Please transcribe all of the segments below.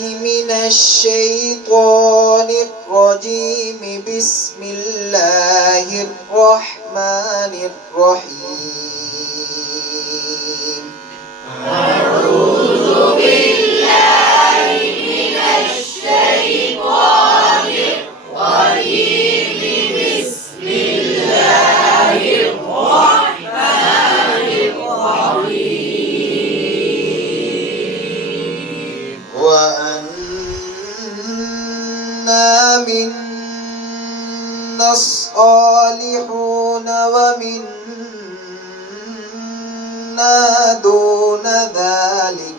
من الشيطان الرجيم. بسم الله الرحمن الرحيم. أعوذ بالله من الشيطان الرجيم. بسم الله الرحمن الرحيم. وأنا منا الصالحون ومنا دون ذلك.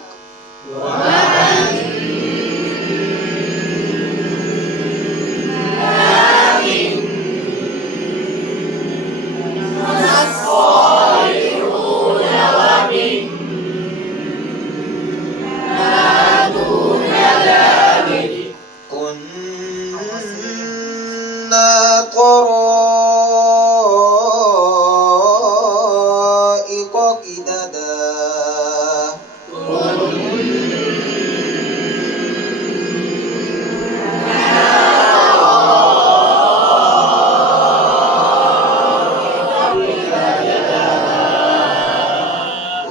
كنا طرائق قددا.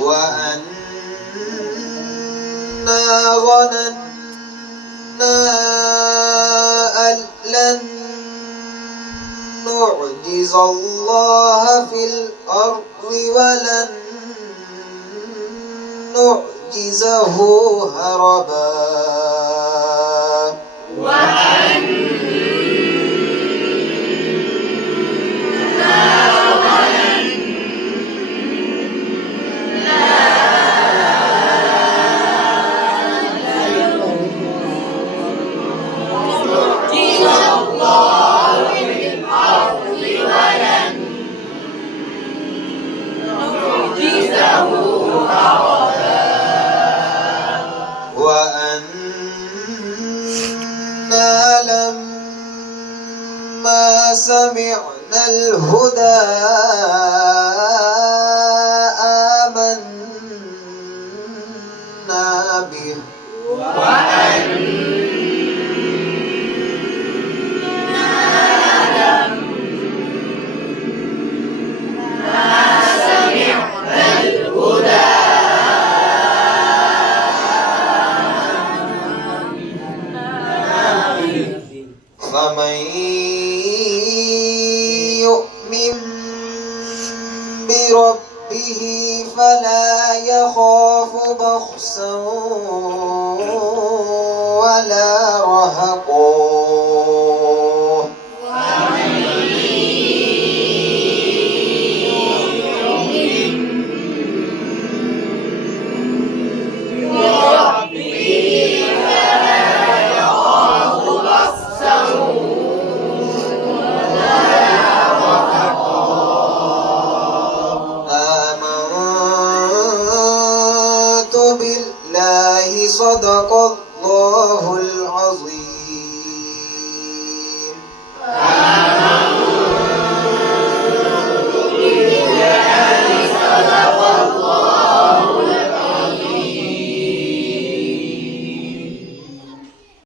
وأنا ظننا أن لن نعجز الله في الأرض ولن نعجزه هربا. وأنا لما سمعنا الهدى آمنا به. فمن يؤمن بربه فلا يخاف بخسا ولا رهقا.